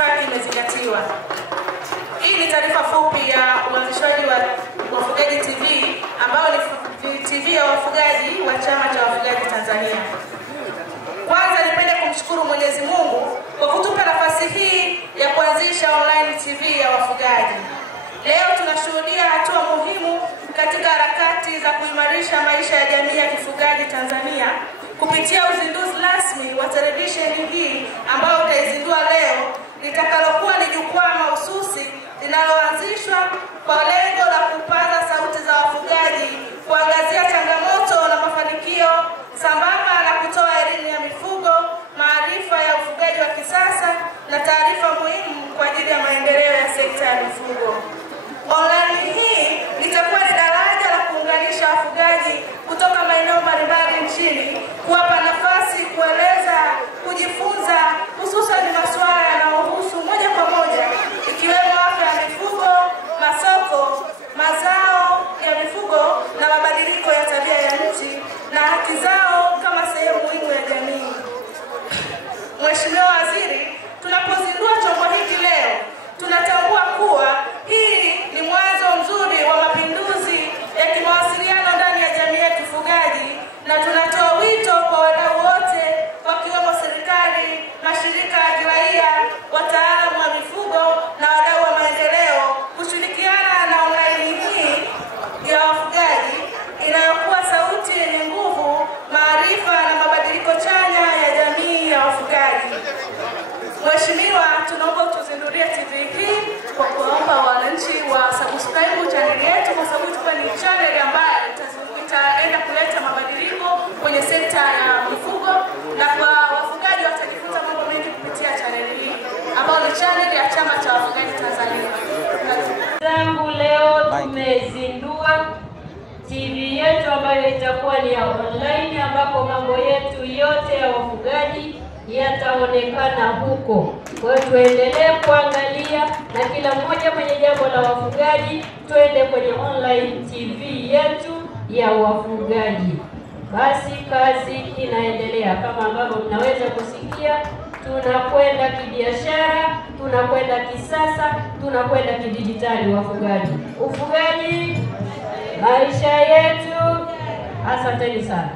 itifaki imezingatiwa. Hii ni taarifa fupi ya uanzishwaji wa Wafugaji TV ambao ni TV ya wafugaji wa Chama cha Wafugaji Tanzania. Kwanza nipende kumshukuru Mwenyezi Mungu kwa kutupa nafasi hii ya kuanzisha online TV ya wafugaji. Leo tunashuhudia hatua muhimu katika harakati za kuimarisha maisha ya jamii ya kifugaji Tanzania kupitia uzinduzi rasmi wa televisheni hii ambao utaizindua leo, litakalokuwa ni jukwaa mahususi linaloanzishwa kwa lengo la kupaza sauti za wafugaji, kuangazia changamoto na mafanikio sambamba na kutoa elimu ya mifugo, maarifa ya ufugaji wa kisasa na taarifa muhimu kwa ajili ya maendeleo ya sekta ya mifugo. Online hii litakuwa ni daraja la kuunganisha wafugaji kutoka maeneo mbalimbali nchini, kuwapa nafasi kueleza, kujifunza hususan masuala yanayohusu moja kwa moja ikiwemo afya ya mifugo, masoko, mazao ya mifugo na mabadiliko ya tabia ya nchi na haki zao kama sehemu muhimu ya jamii. Mheshimiwa Waziri, tunapozindua chombo hiki leo, tunatambua kuwa hii ni mwanzo mzuri wa mapinduzi ya kimawasiliano ndani ya jamii ya kifugaji, na tunatoa wito kwa wadau wote wakiwemo serikali, mashirika ya kiraia, wataalamu wa mifugo na wadau wa maendeleo kushirikiana na online hii ya wafugaji inayokuwa sauti yenye nguvu, maarifa na mabadiliko chanya ya jamii ya wafugaji. Mheshimiwa, tunaomba utuzindulie TV hii kwa kuomba wananchi wa subscribe channel yetu, kwa sababu itakuwa ni channel ambayo itaenda kuleta mabadiliko kwenye sekta ya mifugo, na kwa wafugaji watajifunza mambo mengi kupitia channel hii ambayo ni channel ya Chama cha Wafugaji Tanzania. Zangu leo tumezindua TV yetu ambayo itakuwa ni ya online, ambapo mambo yetu yote ya wafugaji yataonekana huko. Kwa hiyo tuendelee kuangalia, na kila mmoja mwenye jambo la wafugaji twende kwenye online TV yetu ya wafugaji. Basi kazi inaendelea kama ambavyo mnaweza kusikia, tunakwenda kibiashara, tunakwenda kisasa, tunakwenda kidijitali wafugaji. Ufugaji maisha yetu. Asanteni sana.